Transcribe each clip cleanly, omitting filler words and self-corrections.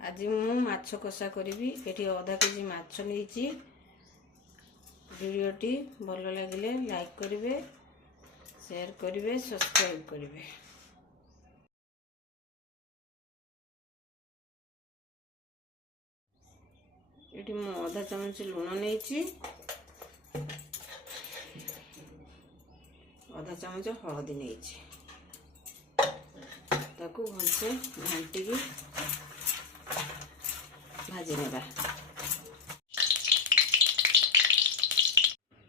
आज मु माछ कषा करी एटी आधा केजी माछ नहीं। वीडियोटी भल लगे लाइक करेंगे, शेयर करेंगे, सब्सक्राइब करेंगे। ये मु आधा चामच लुण नहीं, आधा चामच हलदी नहीं, ताकू भलसे घाटिकी भाजी नेबा।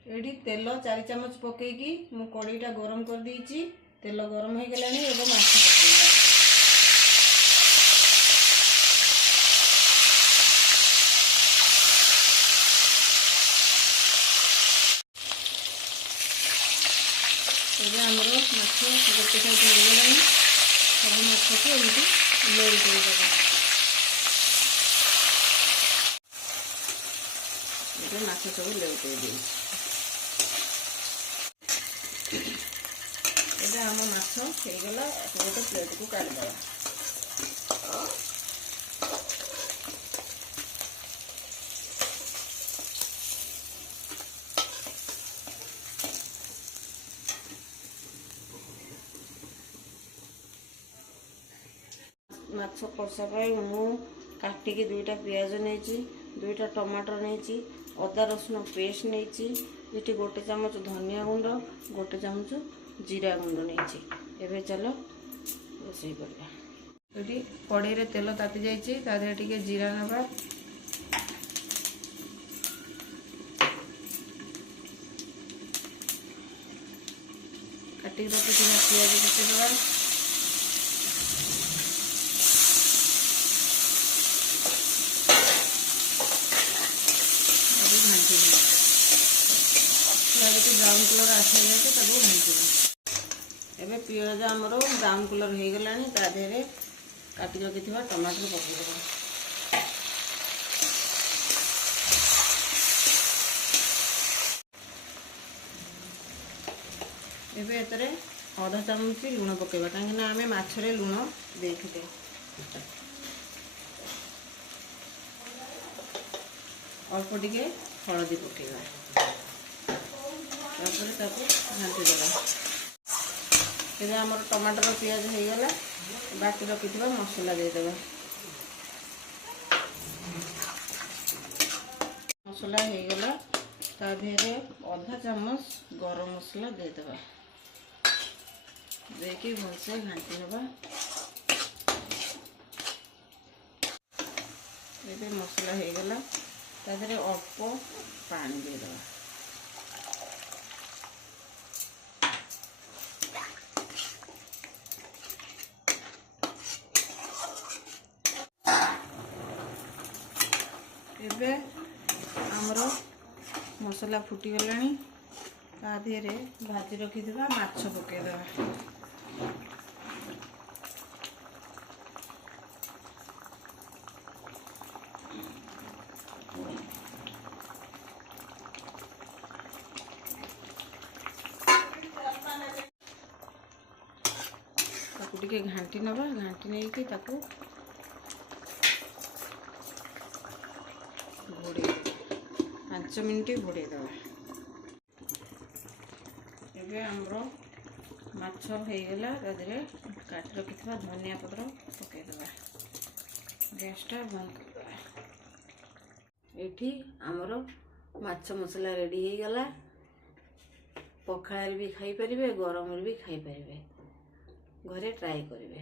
ये तेल 4 चामच पकईकी मु कड़ईटा गरम कर देइची। तेल गरम हो गलानी। एबे माछ पकईबा। एबे हमरो माछ गोटे साइड हो गलानी। सब माछ को एमती लेई देबा। एबे माछ सब लेउते देई। एबे हम माछ हो गला। गोटे प्लेट को काट देबा। माछ कषा मु काटिकी 2टा पियाज नहीं, 2टा टमाटर नहीं, अदा रसुण पेस्ट नहीं, ये गोटे चामच धनिया गुंड, गोटे चामच जीरा गुंड नहीं। एबे चलो रोषेई करबा। ये कड़ई रे तेल ताती जाइए, तादे टिके जीरा नबा, काटिक रखिथिबा पियाज पकेइबा। ब्राउन कलर आसाइले घाटी। एबे पियाज आमर ब्राउन कलर हो गलानी। ता देहरे काटी रखिथिबा टमाटर पकेइबा। एबे एतरे आधा चामच लुण पकेइबा, काहे ना आमे माछरे लुण देथिते। अल्प टिके हळदी पकेइबा। घाटी देवा। ये आम टमाटर पियाज हो गला। बाटी रखिथिबा मसला देदेबा। मसला हो गला। ता देहरे आधा चामच गरम मसला देदेबा। देकी भलसे घाटी नेबा। ये मसला हो गला। ता देहरे अल्प पानी देदेबा। एबे आमर मसला फुटी गलानी। ता देहरे भाजी रखिथिबा माछ पकेइदेबा। ताकू टिके घाटी नबा। घाटी नहीं कि ताकू घोड़े 5 मिनट घोड़े देवा। एबे हमरो माछ हो गला। तादरे काट रखिथिबा धनिया पत्र पके देबा। गैसटा बंद कर देबा। एठी हमरो माछ मसला रेडी हो गला। पखाल भी खाई परिबे, गरम भी खाई परिबे। घरे ट्राई करिवे।